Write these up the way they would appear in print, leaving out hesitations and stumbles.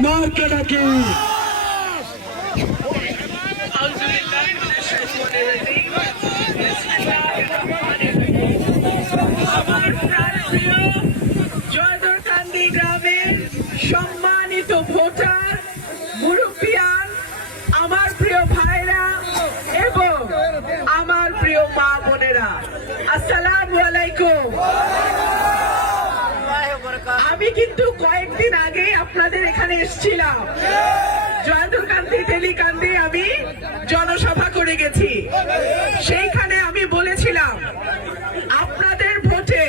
মার্কাটা কি? জয়দরকান্দি গ্রামের সম্মানিত ভোটার, মুরব্বিয়ান, আমার প্রিয় ভাইরা এবং আমার প্রিয় মা বোনেরা, আসসালামু আলাইকুম। আমি কিন্তু কয়েকদিন আগে আপনাদের এখানে এসেছিলাম। জয়দরকান্দি তেলিকান্দি আমি জনসভা করে গেছি। সেইখানে আমি বলেছিলাম, আপনাদের ভোটে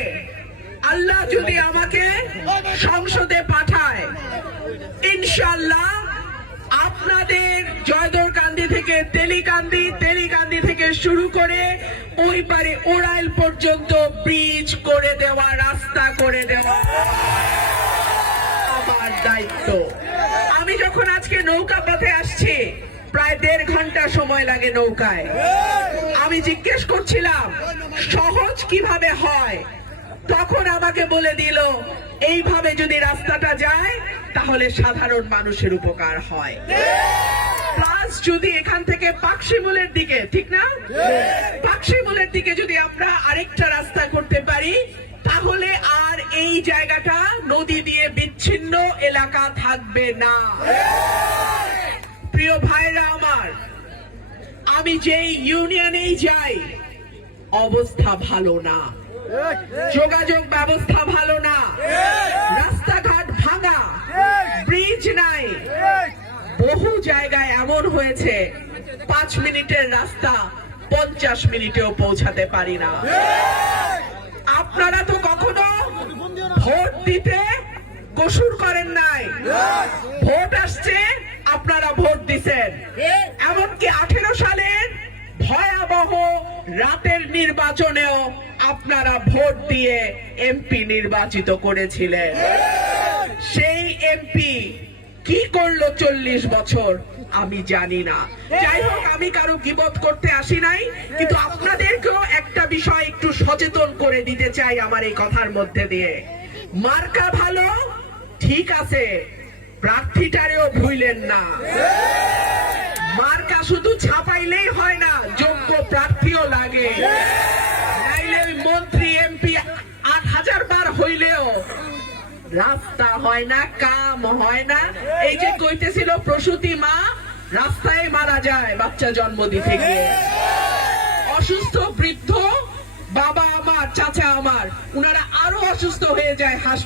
আল্লাহ যদি আমাকে সংসদে পাঠায়, ইনশাআল্লাহ আপনাদের জয়দরকান্দি থেকে তেলিকান্দি, তেলিকান্দি থেকে শুরু করে ওই পারে ওরাইল পর্যন্ত ব্রিজ করে দেওয়া, রাস্তা করে দেওয়া আমার দায়িত্ব। আমি যখন আজকে নৌকা পথে আসছি, প্রায় 1.5 ঘন্টা সময় লাগে নৌকায়। আমি জিজ্ঞেস করছিলাম সহজ কিভাবে হয়, তখন আমাকে বলে দিল এইভাবে যদি রাস্তাটা যায় তাহলে সাধারণ মানুষের উপকার হয়। প্লাস যদি এখান থেকে পাকশিমুলের দিকে, ঠিক না, পাকশিমুলের দিকে যদি আমরা আরেকটা রাস্তা করতে পারি, তাহলে আর এই জায়গাটা নদী দিয়ে বিচ্ছিন্ন এলাকা থাকবে না। প্রিয় ভাইরা আমার, আমি যেই ইউনিয়নেই যাই অবস্থা ভালো না, যোগাযোগ ব্যবস্থা ভালো না, রাস্তাঘাট ভাঙা, ব্রিজ নাই। বহু জায়গায় এমন হয়েছে 5 মিনিটের রাস্তা 50 মিনিটেও পৌঁছাতে পারি না। আপনারা তো কখনো ভোট দিতে কসুর করেন নাই, ভোট আসছে আপনারা ভোট দিছেন। এমনকি 18 সালের ভয়াবহ রাতের নির্বাচনেও আপনারা ভোট দিয়ে এমপি নির্বাচিত করেছিলেন। সেই এমপি কি করলো 40 বছর আমি জানি না। যাই হোক, আমি কারো গীবত করতে আসি নাই, কিন্তু আপনাদেরকেও একটা বিষয় একটু সচেতন করে দিতে চাই আমার এই কথার মধ্যে দিয়ে। মার্কা ভালো ঠিক আছে, প্রার্থীটারেও ভুলেন না। মার্কা শুধু ছাপাইলেই হয় না, যোগ্য প্রার্থীও লাগে। নাইলে ওই মন্ত্রী এমপি 8000 বার হইলেও রাস্তা হয় না, কাম হয় না। এই যে কইতেছিল প্রসূতি মা রাস্তায় মারা যায় বাচ্চা জন্ম দিতে গিয়ে, অসুস্থ বৃদ্ধ বাবা আমার, চাচা আমার, উনারা আরো অসুস্থ হয়ে যায়